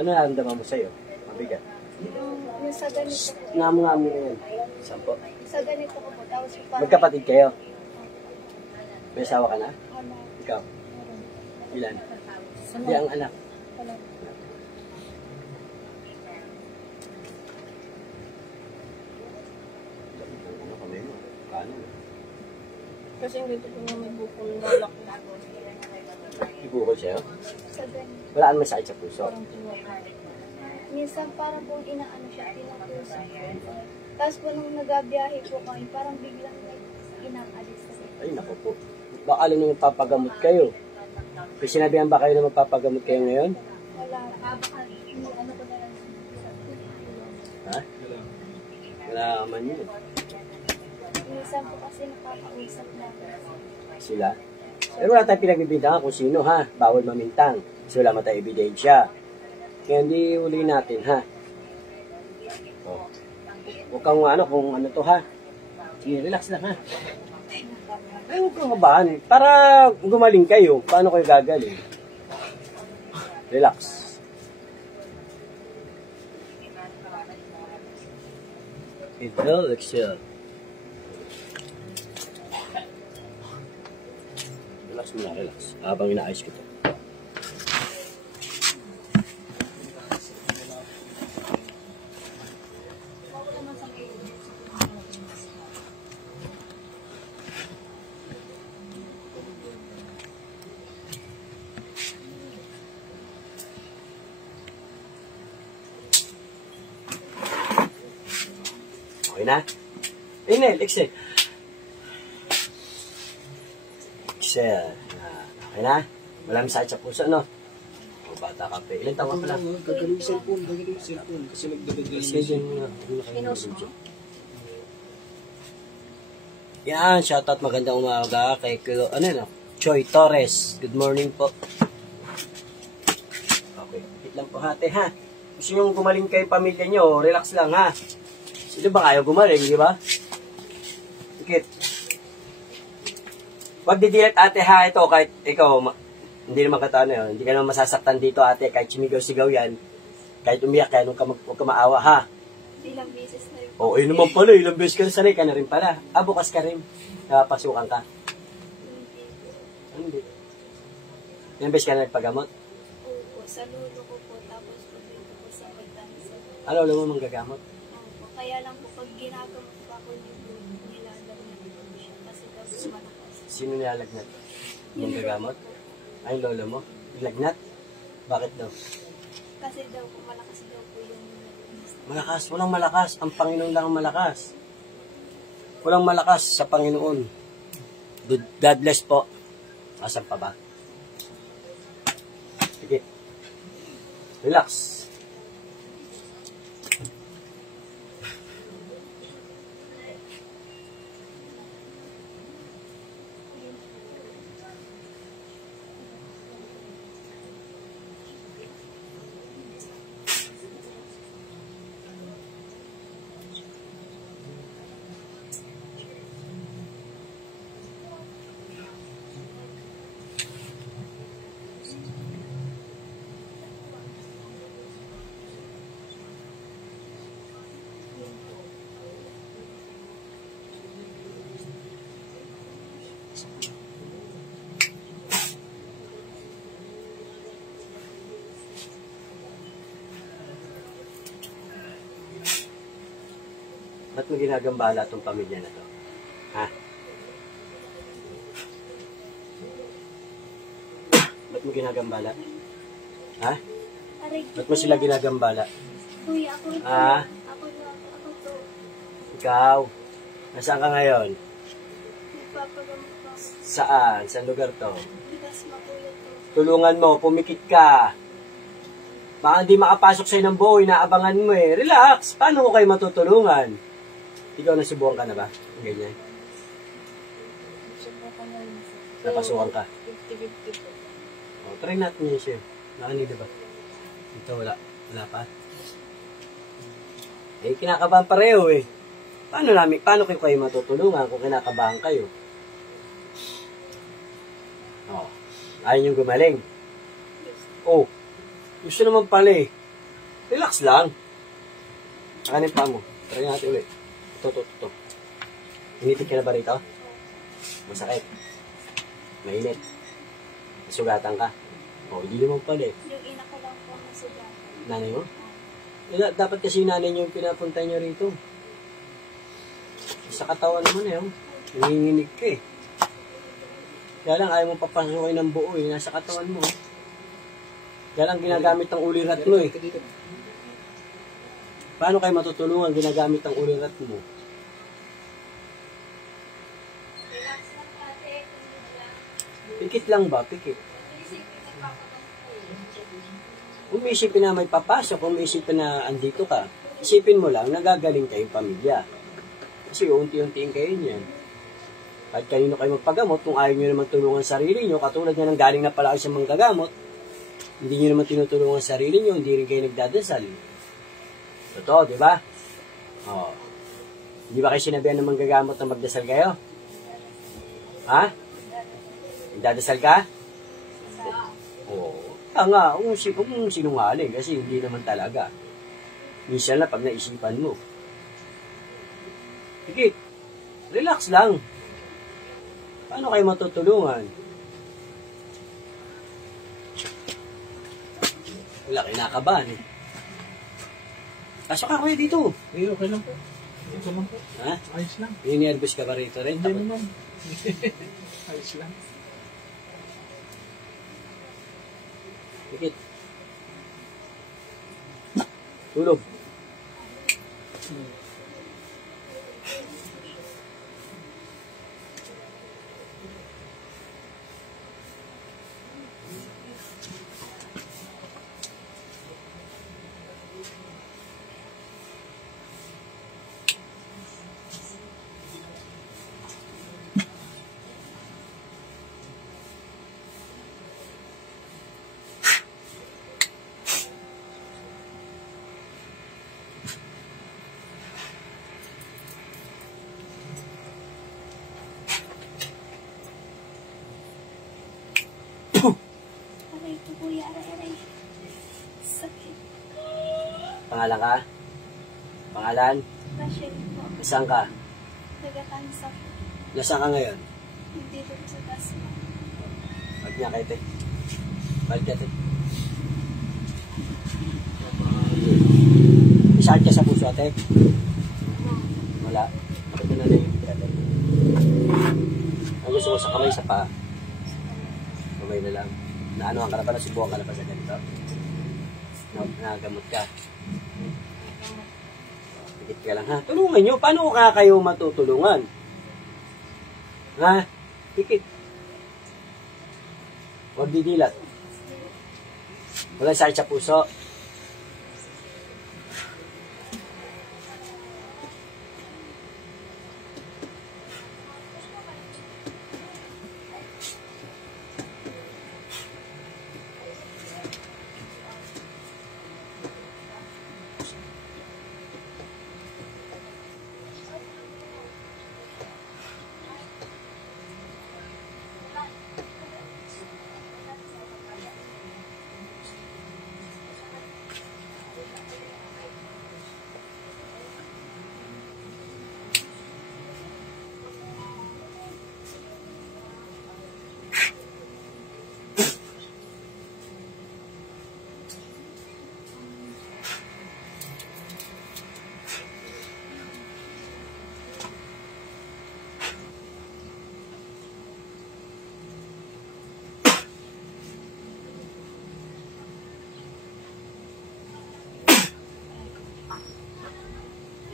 Ano nararamdaman mo sa'yo? Mabigat. Yung sa ganito po. Ngamo-ngamo na yan. Sampo. Sa ganito ko po. Tapos parang... Magkapatid kayo? May asawa ka na? Ano? Ikaw? Ilan? Hindi ang anak. Wala. Ano kami mo? Paano? Kasi ganito po nga may bukong lalak na. Ibukol sa'yo? Sa ganito. Wala kang masakit sa puso? Parang tinapay. Minsan parang po inaano siya, tinatusok. Tapos po nung nagabiyahe po kami, parang biglang may inaalis. Ay, naku po. Baka alam nyo magpapagamot kayo. May sinabihan ba kayo na magpapagamot kayo ngayon? Wala. Ano ko na lang. Ha? Wala man yun. Minsan po kasi nakakausap namin. Sila? Pero wala tayong pinagbibintangan kung sino, ha? Bawal mamintang. Kasi wala man tayong ebidensya. Kaya hindi uli natin, ha? Oh. Huwag kang ano, kung ano to, ha? Sige, relax lang, ha? Ay, huwag kang mabahan. Para gumaling kayo, paano kayo gagaling? Relax. Inhale, exhale. Relax muna, relax. Habang inaayos ko to. Okay na? Inhale, exhale. Exhale. Okay na? Walang sakit sa puso, no? O, bata ka pa. Ilan taon ka pala? Gagaling cellphone. Kasi nagdadagdag Sige, yan, shoutout magandang umaga kay Choi Torres. Good morning po. Okay, hit lang po hati, ha? Gusto nyo gumaling kayo pamilya nyo, relax lang, ha? Sino ba kayo gumaling, di ba? Sikit. Huwag didilat ate, ha? Ito, kahit ikaw, hindi naman katano yun. Hindi ka naman masasaktan dito, ate. Kahit sumigaw-sigaw yan. Kahit umiyak ka, huwag ka maawa, ha? Ilang beses na yun. Oo, yun naman pala. Ilang beses ka na sanay ka na rin pala. Bukas ka rin. Pasukan ka. Hindi. Ilang beses ka na nagpagamot? Opo, sa lulo ko po. Tapos po dito po sa pagtansa. Ano, alam mo manggagamot? Opo, kaya lang po pag ginagamot pa ako nilalagnat po siya. Kasi daw po malakas. Sino nilalagnat? Manggagamot? Ay, lolo mo? Nilagnat? Bakit daw? Kasi daw po malakas daw po yung Malakas. Walang malakas. Ang Panginoon lang ang malakas. Walang malakas sa Panginoon. God bless po. Asan pa ba? Sige. Relax. Ba't mo ginagambala itong pamilya na to? Ha? Ba't mo ginagambala? Ha? Ba't mo sila ginagambala? Kuya, ako ito. Ah? Ako to. Ikaw? Nasaan ka ngayon? Nagpapagamot pa. Saan? Saan lugar to? Bigas makuya to. Tulungan mo, pumikit ka. Baka hindi makapasok sa'yo ng buo, inaabangan mo eh. Relax! Paano ko kayo matutulungan? Ikaw nasubukan ka na ba? Ganyan. Subukan na yun. Napasukan ka. 50-50 po. O, try natin yun siya. Nakanila ba? Ito wala. Wala pa. Eh, kinakabahan pareho eh. Paano kayo matutulungan kung kinakabahan kayo? Ayaw niyong gumaling. Oh, gusto naman pala eh. Relax lang. Kanin pa mo. Try natin ulit. Ito. Initik ka na ba rito? Masakit. Mainit. Nasugatan ka. Oh, hindi naman pala eh. Yung ina ko lang po nasugat. Nanay mo? Dapat kasi nanay niyo yung pinapunta niyo rito. Sa katawan naman eh. Nanginginig ka eh. Kaya lang ayaw mo papasukin ng buo eh. Nasa katawan mo. Kaya lang ginagamit ang ulirat mo eh. Paano kayo matutulungan ginagamit ang ulirat mo? Pikit lang ba? Pikit. Kung may isipin na may papasok, kung may isipin na andito ka, isipin mo lang, nagagaling kayong pamilya. Kasi unti-untiin kayo niyan. Kahit kanino kayo magpagamot, kung ayaw nyo naman tulungan sarili nyo, katulad nga ng galing na pala kayo sa manggagamot, hindi nyo naman tinutulungan sarili nyo, hindi rin kayo nagdadasal. Totoo, di ba? Oh. Hindi ba kayo sinabihan ng manggagamot na magdasal kayo? Ha? Nagdadasal ka? Oo. Nga, kung sinungaling, kasi hindi naman talaga. Minsan na pag naisipan mo. Sige, relax lang. Paano kayo matutulungan? Wala, kinakabahan eh. Pasok ako dito. Okay lang po. Okay lang po. Ha? Ayos lang. Ninervous ka ba rito rin? Hindi naman. Ayos lang. Dikit. Tulog. Aray ko kuya, aray. Sakit. Pangalan ka? Pangalan? Rachel po. Nasaan ka? Nagakansa po. Nasaan ka ngayon? Dito po sa Tasma. Balik niya kayo, te. Balik niya, te. May sakit ka sa puso, ate? Wala. Bakit mo na naiinit ka, te? Ang gusto mo sa kamay, sa paa? Kamay na lang. Naanohan ka na pa, nasubukan ka na pa sa ganito? Nagamot ka. Pikit ka lang, ha? Tulungan nyo. Paano ka kayo matutulungan? Ha? Pikit. Huwag didilat. Walang sakit sa puso.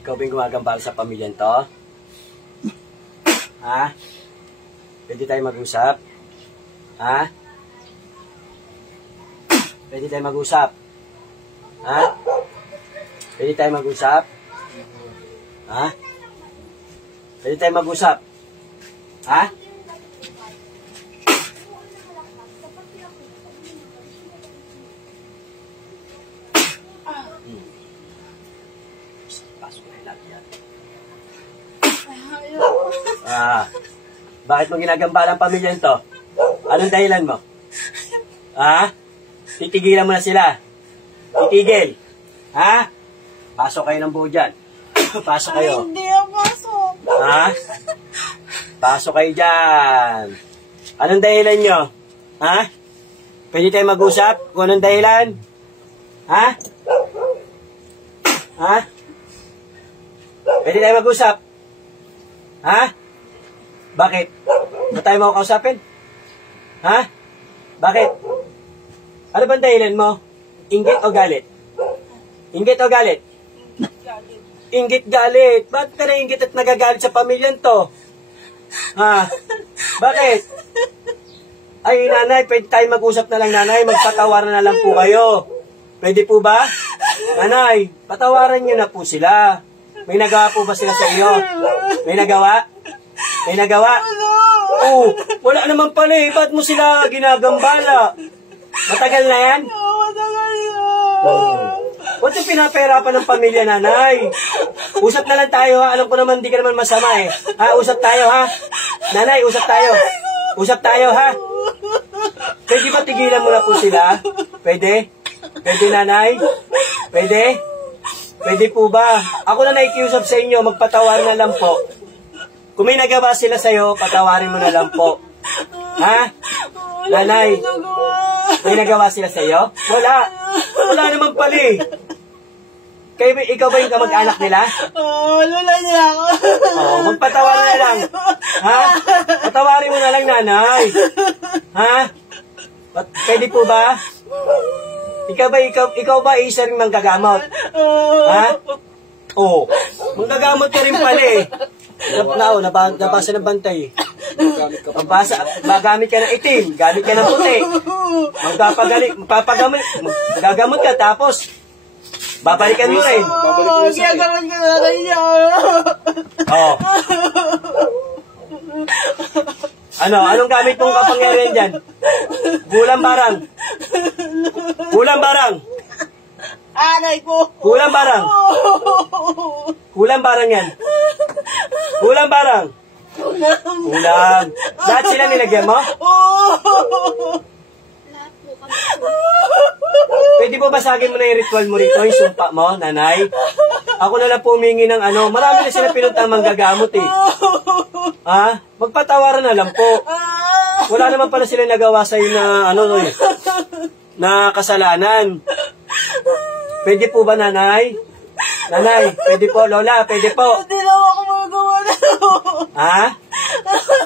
Ikaw ba yung gumagambala sa pamilyang to? Ha? Pwede tayo mag-usap? Ha? Pwede tayo mag-usap? Ha? Pwede tayo mag-usap? Ha? Pwede tayo mag-usap? Ha? Pasok na lang yan. Bakit mo ginagambala ang pamilya nito? Anong dahilan mo? Ha? Titigilan mo na sila. Titigil. Ha? Pasok kayo ng buo dyan. Pasok kayo. Hindi ako pasok. Ha? Pasok kayo dyan. Anong dahilan nyo? Ha? Pwede tayo mag-usap? Kung anong dahilan? Ha? Ha? Pwede tayo mag-usap? Ha? Bakit? Ba tayo makakausapin? Ha? Bakit? Ano bang dahilan mo? Inggit o galit? Inggit o galit? Inggit galit. Ba't ka na inggit at nagagalit sa pamilyan to? Ha? Bakit? Ay, nanay, pwede tayo mag-usap na lang, nanay. Magpatawaran na lang po kayo. Pwede po ba? Nanay, patawaran nyo na po sila. May nagawa po ba sila sa iyo? May nagawa? May nagawa? Oo, wala naman pala eh. Ba't mo sila ginagambala? Matagal na yan? Matagal na. Ba't yung pinapahirapan ng pamilya, nanay? Usap na lang tayo, ha? Alam ko naman, di ka naman masama eh. Ha? Usap tayo, ha? Nanay, usap tayo. Usap tayo, ha? Pwede ba tigilan mo na po sila? Pwede? Pwede, nanay? Pwede? Pwede po ba? Ako na nakikiusap sa inyo, magpatawar na lang po. Kung may nagawa sila sa'yo, patawarin mo na lang po. Ha? Nanay, may nagawa sila sa'yo? Wala. Wala naman pala eh. Ikaw ba yung kamag-anak nila? Oo, lula niya ako. Oo, magpatawarin na lang. Ha? Patawarin mo na lang, nanay. Ha? Pwede po ba? Ikaw ba isa rin manggagamot? Ha? Oo. Manggagamot ka rin pala eh. Nabasa ng bantay. Magamit ka ng itim, gamit ka ng puti. Magagamot ka tapos babalikan mo rin. Oo, ginagamot ka na lang niya. Oo. Anong gamit mong kapangyarihan dyan? Kulang barang. Kulang barang. Anay ko. Kulang barang. Kulang barang yan. Kulang barang. Kulang. Lahat sila nilagyan mo? Lahat po kami. Pwede po basagin mo na yung ritual mo rito, yung sumpa mo, nanay? Ako na lang po humingi ng marami na sila pinuntang manggagamot eh. Ha? Magpatawaran na lang po. Wala naman pala sila nagawa sa'yo na, na kasalanan. Pwede po ba, nanay? Nanay, pwede po, lola, pwede po. Hindi lang ako magawa na. Ha?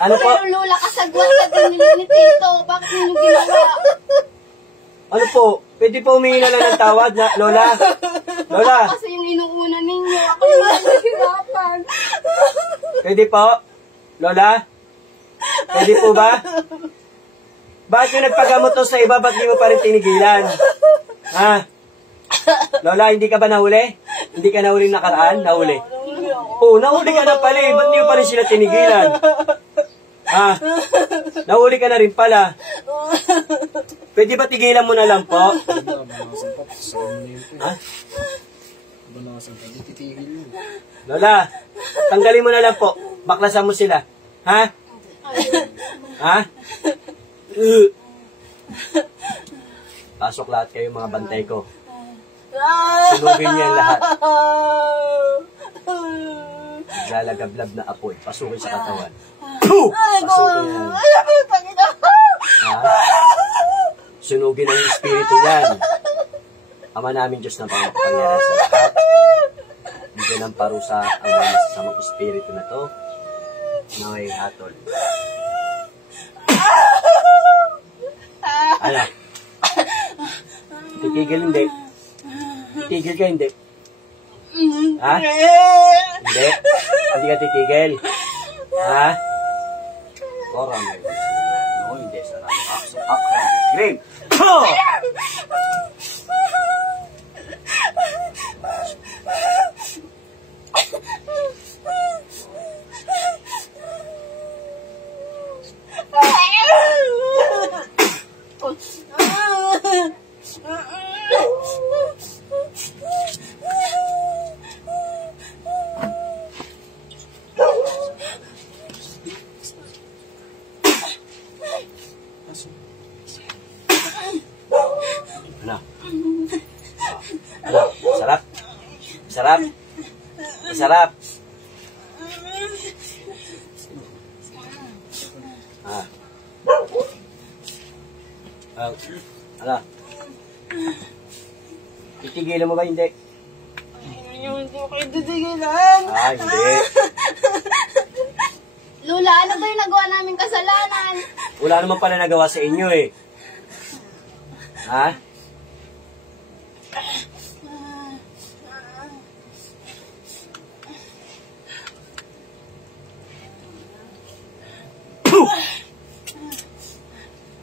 Ano po? Pero Lola, kasagwan ka din nila ni Tito. Bakit nyo ginawa? Ano po? Pwede po humingi na lang ng tawad, lola? Lola, Kasi yung inuuna ninyo, ako yung nahihirapan. pwede po? Lola? Pwede po ba? Bakit yung nagpagamot to sa iba, ba't di mo pa rin tinigilan? Ha? Lola, hindi ka ba nahuli? Hindi ka nahuli nakaraan? Nahuli? Oo, nahuli ka na pala eh. Ba't di mo pa rin sila tinigilan? Ha? Nahuli ka na rin pala. Pwede ba tigilan mo na lang po? Ha? Lola, tanggalin mo na lang po. Baklasan mo sila. Ha? Ha? Pasok lahat kayo mga bantay ko. Sunugin niya lahat. Lalagablab na apoy. Pasukin sa katawan. Pasukin yan. Ha? Sunugin ang espiritu yan. Ama namin Diyos na pangkapangyarihan sa lahat. Bigyan ng parusa ang mga masasamang espiritu na to. Mga hatol. Ala. Titigil hindi. Titigil ka hindi. Ha? Hindi. Hindi ka titigil. Ha? Korang. No, hindi. Sarang akso. Akran. Game. Ho! Ano? Ano? Sarap? Sarap? Sarap? Ah. Ano? Titigilan mo ba hindi? Hindi ko kayo titigilan. Ah, hindi. Lola, ano ba yung nagawa namin kasalanan? Wala naman pala nagawa sa inyo eh. Ha?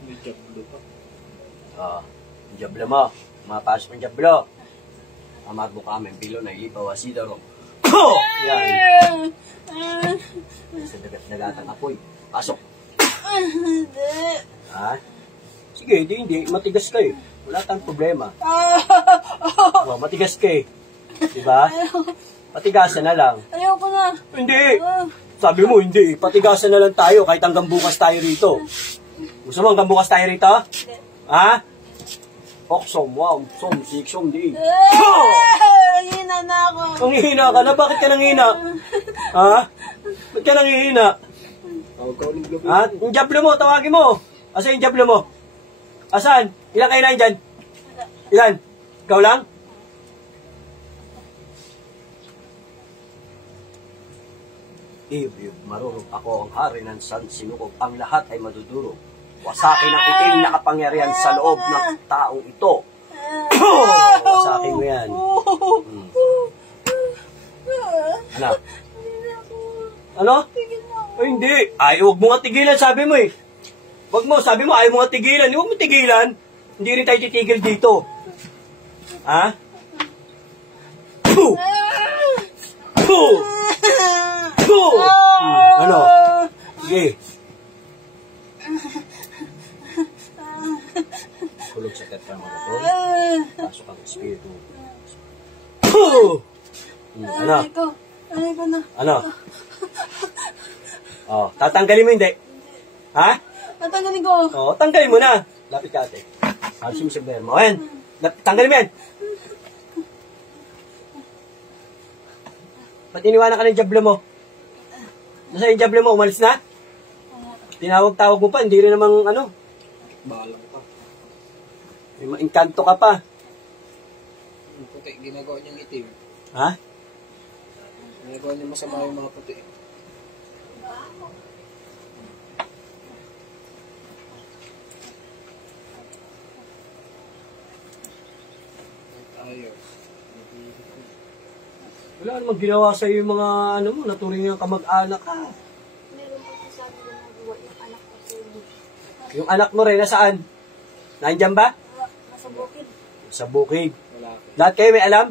May jablo pa. Oh, jablo mo. Mapasok ng jablo. Amag mo kami, bilo na ilipaw asidaro. Yan. Sa dagat-dagatang apoy. Pasok. Hindi. Ha? Sige, hindi. Matigas ka eh. Wala tayong problema. Oh, matigas ka eh. Diba? Patigasan na lang. Ayoko na. Hindi. Sabi mo, hindi. Patigasan na lang tayo kahit hanggang bukas tayo rito. Gusto mo hanggang bukas tayo rito? Ha? Oksom, wow, som, siksom, di. Hina na ako. Nanghihina ka na? Bakit ka nanghihina? Ha? Ba't ka nanghihina? Tawag ka ulit gabi. Ha? Yung jablo mo, tawagin mo. Asan yung jablo mo? Asan? Ilan kayo na dyan? Ilan? Ikaw lang? Iyo, marurog ako ang hari ng San Sinukob. Ang lahat ay madudurog. Wasakin ang itim na kapangyarihan sa loob ng taong ito. Wasakin mo yan. Ano? Ano? Ay, hindi. Ay, huwag mo nga tigilan, sabi mo eh. Huwag mo, sabi mo, ayaw mo nga tigilan. Huwag mo tigilan. Hindi rin tayo titigil dito. Ha? Puh! Puh! Puh! Ano? Sige. Kulog sa tetra mga to. Pasok ang espiritu. Puh! Ano? Aray ko na. Ano? Oh, tatanggalin mo hindi? Ha? Natanggalin ko. Oh, tanggalin mo na. Lapit ka ate. Alisin mo sa bear mo. Ayan. Tanggalin mo yan. Ba't iniwanan ka ng jablo mo? Nasa yung jablo mo? Umalis na? Tinawag-tawag mo pa. Hindi rin namang ano. Balang ka. May ma-inkanto ka pa. Yung puti, ginagawa niyang itim. Ha? Ginagawa niya masama yung mga puti. Ayaw. Wala namang ginawa sa'yo yung mga ano mo. Naturing yung kamag-anak ka. Meron pa po sabi ko nagawa yung anak ko po. Yung anak mo rin, nasaan? Nandyan ba? Nasa bukid. Sa bukid. Wala ka. Lahat kayo may alam?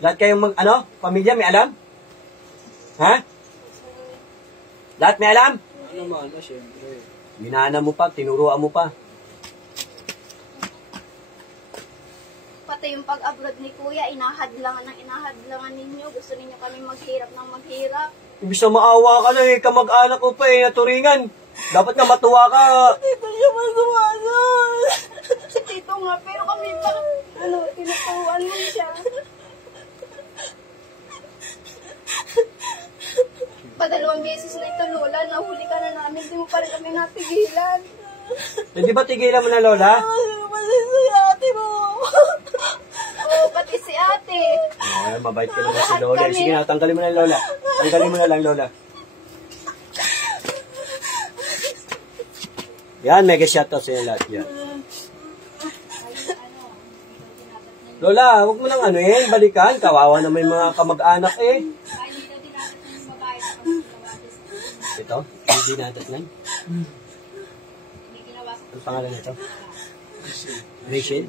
Lahat kayong pamilya may alam? Ha? Lahat may alam? Ano man, syempre. Minana mo pa, tinuruan mo pa. Pati yung pag-abroad ni Kuya, inahadlangan ninyo. Gusto ninyo kami maghirap ng maghirap. Ibig na maawa ka na eh, kamag-anak ko pa eh, naturingan. Dapat nga matuwa ka. Ito siya masuwanan. Si Tito nga, pero kami pa, tinuturuan mo siya. Padalawang beses na ito, Lola, nahuli ka na namin, di mo pa rin kami napigilan. Eh, di ba tigilan mo na, Lola? Mali sa ate mo. Oo, pati si ate. Ay, mabait ka naman si Lola. Sige na, tanggalin mo na, Lola. Tanggalin mo na lang, Lola. Yan, mega shoutout sa inyo lahat yan. Lola, huwag mo nang ano eh, balikan. Kawawa naman yung mga kamag-anak eh. Ito, hindi natatnan. Ano pangalan nito? Rachel?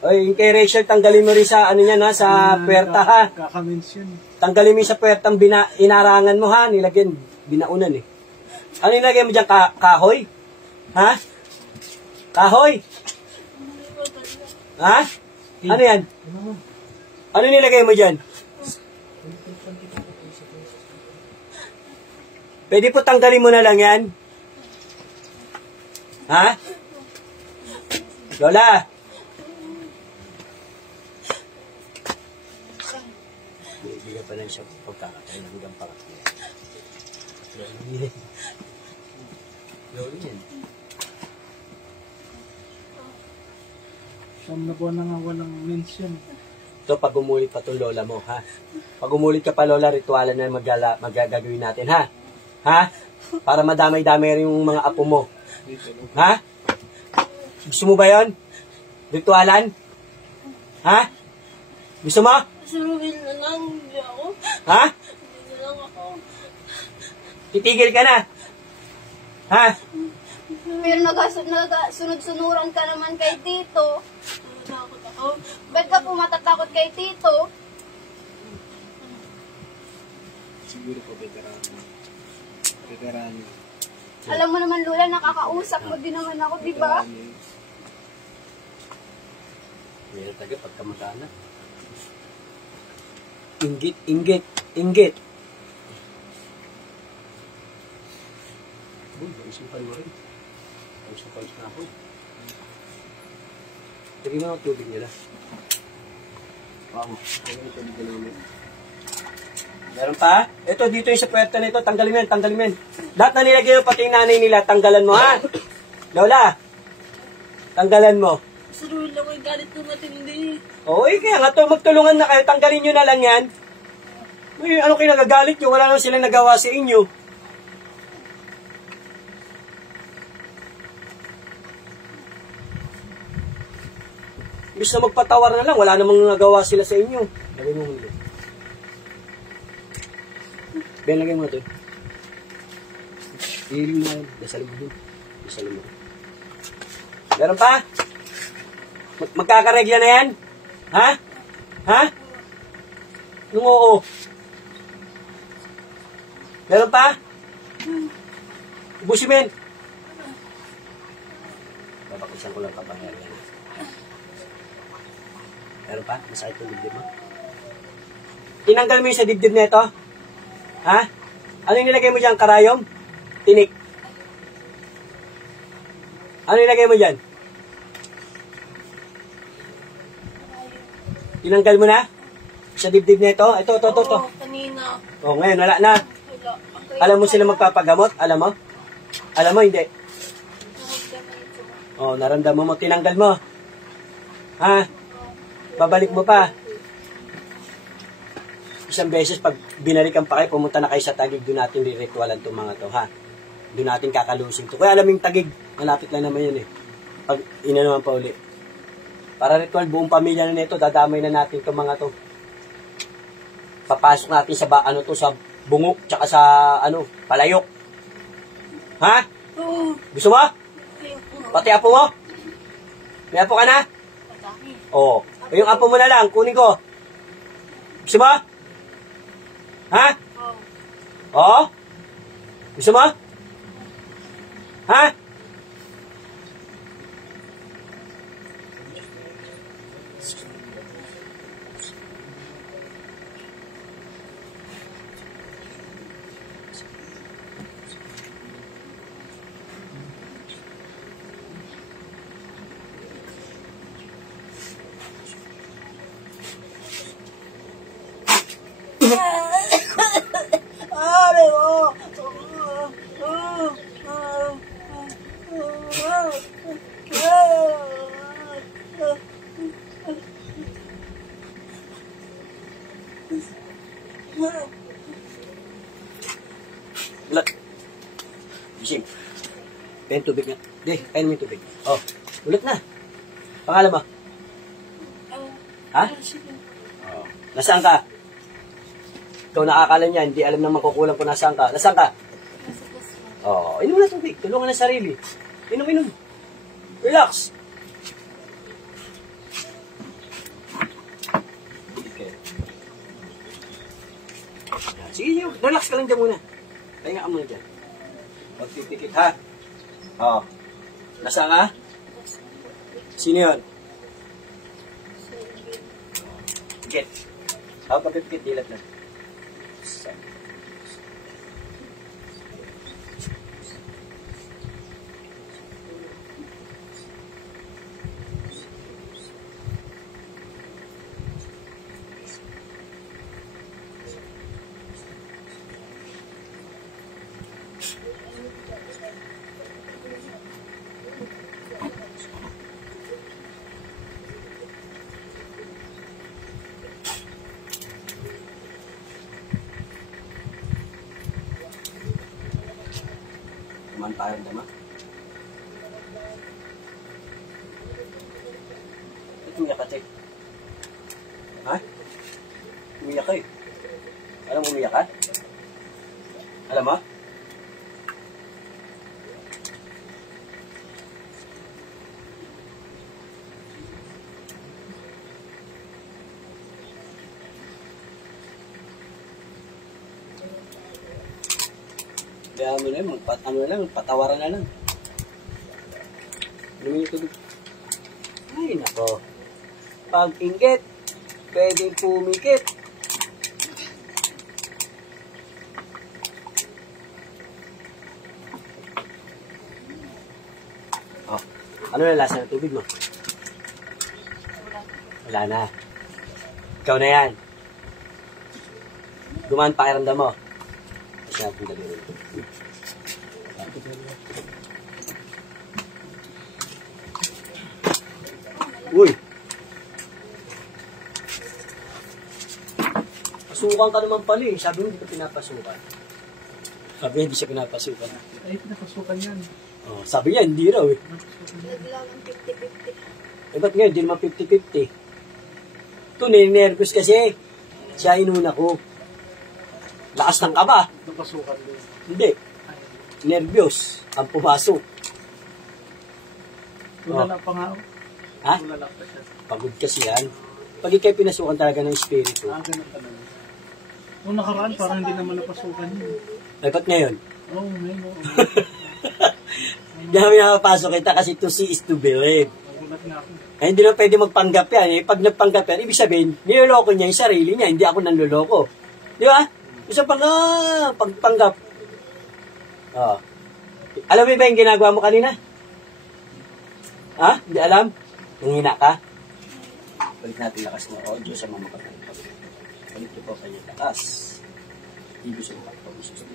Oy, yung kay Rachel, tanggalin mo rin sa ano niya na, sa puwerta ha. Kaka-mention. Tanggalin mo yung sa puwertang inarangan mo ha, nilagyan, binaunan eh. Ano nilagay mo dyan, kahoy? Ha? Kahoy? Ha? Ano yan? Ano nilagay mo dyan? Pwede po tanggalin mo na lang yan? Ha? Lola! Bibigyan pa lang siya pagkakataon hanggang pangatlo. Lola yan. Siyam na buwan na nga walang mention. Ito, pag umulit pa itong lola mo, ha? Pag umulit ka pa, lola, ritualan na magagawin natin, ha? Ha? Para madamay-damay rin yung mga apo mo. Dito, no? Ha? Gusto mo ba yun? Ritualan? Ha? Gusto mo? Si Ruel na lang, hindi ako. Ha? Hindi na lang ako. Titigil ka na. Ha? Pero nagasunod-sunuran ka naman kay Tito. Natakot ako. Ba't ka po matatakot kay Tito? Siguro po veterano. Veterano. Alam mo naman, Lola, nakakausap mo din naman ako, di ba? Veterano. Meron taga pagkamag-anak. Inggit, inggit, inggit. Uy, isipan mo rin. Isipan na ako. Lagi mo ang tubig nila. Wow. Meron pa? Ito, dito yung sa puwerta na ito. Tanggalin mo yan, tanggalin mo yan. Lahat na nilagay mo, pati yung nanay nila, tanggalan mo, ha? Lola, tanggalan mo. Si Ruel ako yung galit ko matindi. Oo, kaya nga to, magtulungan na kayo, tanggalin nyo na lang yan. Uy, ano kayo nagagalit nyo? Wala naman silang nagawa sa inyo. Imbis na magpatawar na lang, wala namang nagawa sila sa inyo. Lagay mo muna. Ben, lagay mo ito. Hiling mo yan. Dasalin mo dun. Dasalin mo. Meron pa? Magkakaregla na yan? Ha? Ha? Nung oo. Meron pa? Ubusin mo yan. Babakusan ko lang kapangyarihan. Meron pa? Masakit yung dibdib mo? Tinanggal mo yung sa dibdib na ito? Ha? Ano yung nilagay mo dyan? Karayom? Tinik? Ano yung nilagay mo dyan? Tinanggal mo na? Sa dibdib na ito? Ito. Oo, kanina. O, ngayon, wala na. Wala. Alam mo sila magpapagamot? Alam mo? Alam mo, hindi. O, naramdaman mo, tinanggal mo. Ha? Babalik mo pa. Isang beses, pag binalikan pa kayo, pumunta na kayo sa Taguig, doon natin riritualan itong mga to, ha? Doon natin kakalusin to. Kaya alam yung Taguig, malapit lang naman yun, eh. Pag inanuman pa uli. Para ritual, buong pamilya na nito, dadamay na natin itong mga to. Papasok natin sa sa bungok, tsaka sa, palayok. Ha? Oo. Gusto mo? Pati apo mo? May apo ka na? Pataki. Oo. O yung apo mo na lang, kunin ko. Gusto mo? Ha? Oo. Oo? Gusto mo? Ha? Ari mo! Ulat. Gising. Kaya yung tubig nga. Di, kain mo yung tubig. Oh, ulat na. Pangalan mo? Ha? Oh. Nasaan ka? Ikaw nakakala niya, hindi alam na makukulang kung nasaan ka. Nasaan ka? Oh, inom na tubig. Tulungan na sarili. Inom. Relax. Okay. Sige, relax ka lang dyan muna. Pahinga ka muna dyan. Magpipikit, ha? Oh. Nasaan ka? Sino yun? Get. Ako pagpipikit, dilat na. pakiramdam ha? Ba't umiyak ka, te? Ha? Umiyak ka eh. Alam mo umiyak ka? Alam mo? Kaya mo na yun, patawaran na lang. Lumin yung tubig. Ay, nako. Pag inggit, pwede pumikit. Oh, ano na lasa ng tubig mo? Wala na. Ikaw na yan. Gumaan pakiramdam mo. Kasi natin gagawin. Uy! Pasukan ka naman pala eh. Sabi mo hindi ka pinapasukan. Sabi niya hindi siya pinapasukan. Ay, pinapasukan yan. Oh, sabi niya hindi raw eh. Naglalang 50-50. Eh ba't ngayon, hindi naman 50-50. Ito, ninervous kasi. Siya inuna ko. Lakas ng kaba. Napasukan din. Hindi. Nervyos. Ang pumasok. Tulala pa nga. Ha? Tulala pa siya. Pagod kasi yan. Pag ikay pinasukan talaga ng espiritu. Ganun talaga. Nung nakaraan, parang hindi naman napasukan yun. Ay, ba't ngayon? Oo, ngayon. Oo. Hindi namin nakapasok kita kasi to see is to believe. Nagulat nga ako. Eh, hindi na pwede magpanggap yan. Eh, pag nagpanggap yan, ibig sabihin, niloloko niya yung sarili niya. Hindi ako nanloloko. Di ba? Isa pang pagpanggap. Oh. Alam mo ba yung ginagawa mo kanina? Ha? Hindi alam? Nanghina ka? Balik natin lakas ng audio sa mga kapatid. Balik niyo po kanyang lakas. Ibig sa mga kapatid.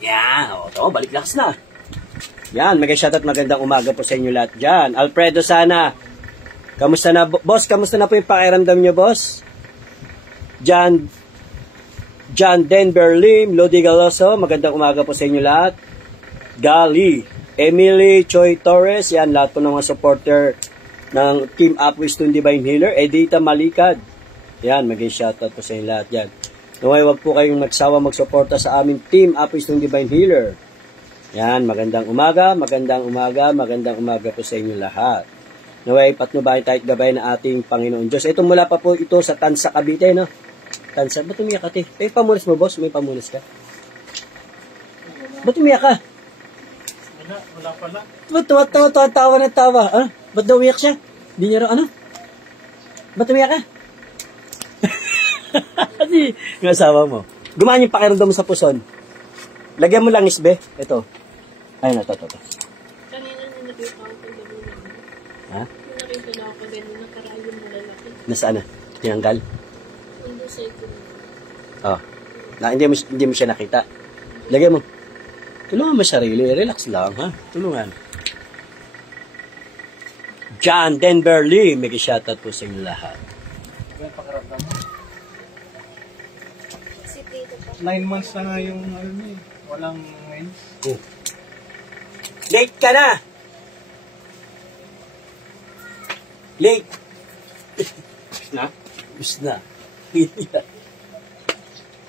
Yan, balik lakas na. Yan, mag-shoutout magandang umaga po sa inyo lahat dyan. Alfredo Sana, kamusta na, boss? Kamusta na po yung pakiramdam nyo, boss? John Denver Lim, Lodi Galoso, magandang umaga po sa inyo lahat. Gali, Emily Choi Torres, yan, lahat po ng mga supporter ng Team Up Wisdom Divine Healer. Edita Malikad, yan, mag-shoutout po sa inyo lahat dyan. Naway, wag po kayong magsawa magsuporta sa aming Team Up Wisdom Divine Healer. Yan, magandang umaga po sa inyo lahat. Naway, patnubahin tayo gabay na ating Panginoon Diyos. Ito mula pa po ito sa Tansa, Cavite, no? Tansa, ba't umiyak ka, te? Eh, pamunas mo, boss? May pamunas ka? Ba't umiyak ka? Wala pala. Ba't tawa na tawa? Ah? Ba't daw umiyak siya? Di niya raw, ano? Ba't umiyak ka? Kasi, yung asawa mo. Gumaan yung pakiramdam mo sa puson. Lagyan mo lang isbe. Ito. Ayun, ito. Kanina na nakita ako pag gano'n. Ha? Nakita na ako gano'n, nakaraan yung malalaki. Nasaan na? Tinanggal? Hindi second. Oh. Hindi mo siya nakita. Lagyan mo. Tulungan mo sarili. Relax lang, ha? Tulungan. John Denver Lee. May shoutout po sa inyo lahat. Yung pakiramdam mo. Si Tito pa. 9 months na nga yung ano niya eh. Walang mens. Late ka na! Late! Na? Gusto na.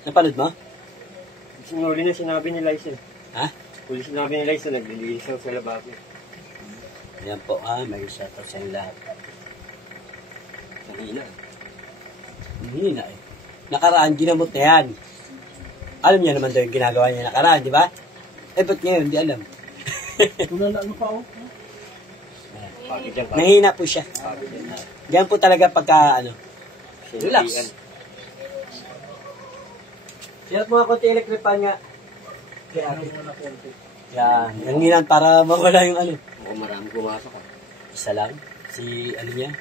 Napanood mo? Sinuli na sinabi ni Lyson. Ha? Huli sinabi ni Lyson, naglilinis lang sa lababo. Ayan po, may shoutout sa inyo lahat. Mahina. Mahina eh. nakaraan, ginamot na yan. Alam niya naman daw yung ginagawa niya nakaraan, di ba? Eh, ba't ngayon? Hindi alam. Wala na ano pa oh. Pagod yan, pagod. Nahihina po siya. Pagod yan. Diyan po talaga pagka, relax. Siya po ako tinagripan nga. Kaya, Ano mo na konti. yan. Nanginan para mawala yung Mukhang marami pumasok ah. Isa lang. Si, niya.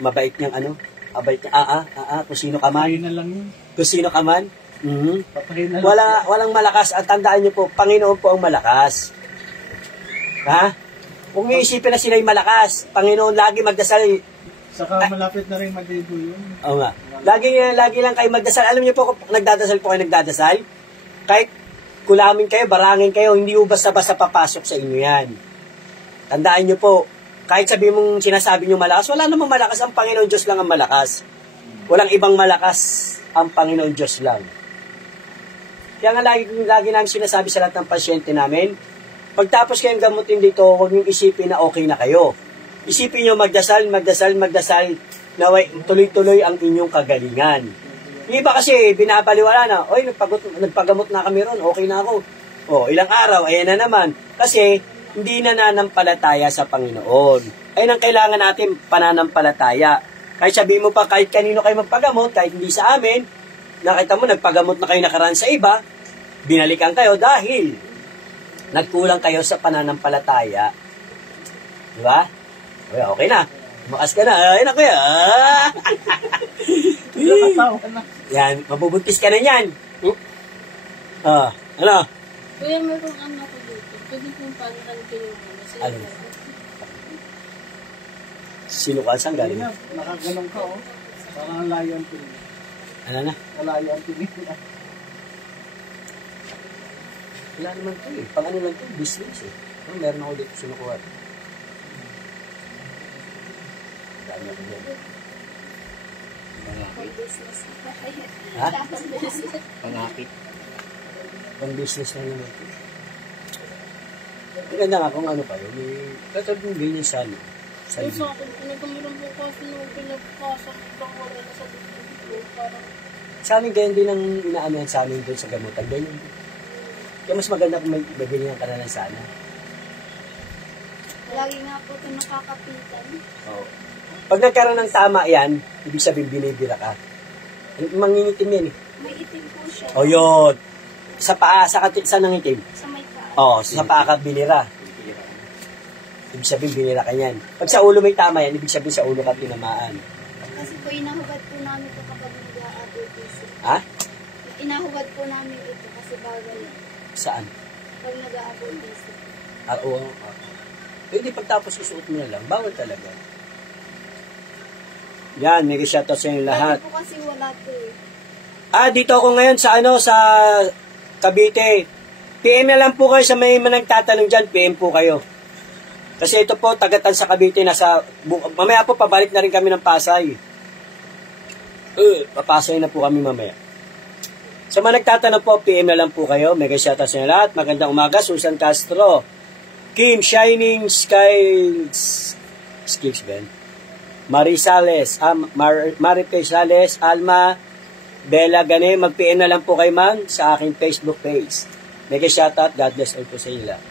Mabait niyang Mabait niya, kung sino ka man. Patayin na lang yun. Kung sino ka man. Mhm. Patayin na lang. Walang malakas. At tandaan niyo po, Panginoon po ang malakas. Ha? Kung iisipin na sila yung malakas, Panginoon lagi magdasal. Saka malapit na rin mag-debut yun. Oo nga. Lagi lang kayo magdasal. Alam niyo po, kung nagdadasal po kayo nagdadasal, kahit kulamin kayo, barangin kayo, hindi po basta-basta papasok sa inyo yan. Tandaan niyo po, kahit sabihin mong sinasabi niyo malakas, wala namang malakas. Ang Panginoon Diyos lang ang malakas. Walang ibang malakas, ang Panginoon Diyos lang. Kaya nga lagi namin sinasabi sa lahat ng pasyente namin, pagtapos kayong gamutin dito, huwag niyong isipin na okay na kayo. Isipin niyo magdasal, naway tuloy-tuloy ang inyong kagalingan. Yung iba kasi binabaliwala na, oy, nagpagamot na kami ron, okay na ako. O, ilang araw, ayan na naman. Kasi, hindi na nanampalataya sa Panginoon. Ayun ang kailangan natin, pananampalataya. Kahit sabihin mo pa, kahit kanino kayo magpagamot, kahit hindi sa amin, nakita mo, nagpagamot na kayo nakaraan sa iba, binalikan kayo dahil nagkulang kayo sa pananampalataya. Di ba? Okay na. Bukas ka na. Ayun na kuya. Nakatawa na. Yan, mabubuntis ka na yan. Ano? Kuya, mayroong anak ko dito. Pwede kong paano kinuha. Alin? Sinukan saan galing? Ayun na, nakaganong ka oh. Parang ang layo ang tingin. Ano na? Malayo ang tingin. Wala naman to eh. Pang ano lang to, business eh. Meron ako dito sinukuha. Dami ako dyan. Pag-business. Ha? Pangakit. Pang business na naman to. Ang ganda nga kung ano kayo. May katulad yung ganyan sa ano. Sa Yung iyo. sa akin, pinagkamilang po kasi nung pinagpasok ng wala na sa dito. Parang, Sa amin ganyan din ang inaanoan sa amin doon sa gamutan. Ganyan din. Kaya mas maganda kung may ganyan ka na lang sana. Lagi nga po ito nakakapitan. Oo. Pag nagkaroon ng tama yan, ibig sabihin binibira ka. Mangingitim yan eh. May itim po siya. O yun. Sa paa, sa nangitim. Sa may paa. Oo, sa paa ka binira. Ibig sabihin binira ka yan. Pag sa ulo may tama yan, ibig sabihin sa ulo ka tinamaan. Kasi po inahubad po namin ito kapag nag-a-apotisip. Ha? Inahubad po namin ito kasi bawal yan. Saan? Pag nag-a-apotisip. Oo. Pwede pagtapos isuot mo na lang. Bawal talaga. Yan, may shoutout sa inyo lahat. Dati po kasi wala ito eh. Dito ako ngayon sa sa Cavite. PM na lang po kayo sa may nagtatanong dyan. PM po kayo. Kasi ito po, Tagatan sa Cavite. Mamaya po, pabalik na rin kami ng Pasay. Papasay na po kami mamaya. Sa mga nagtatanong po, PM na lang po kayo. Mega shoutout sa inyo lahat. Magandang umaga, Susan Castro. Kim Shining Skies Ben. Marisales, Maripesales, Alma, Bella Gane, mag-PM na lang po kay ma'am sa aking Facebook page. Mega shoutout, God bless all po sa inyo lahat.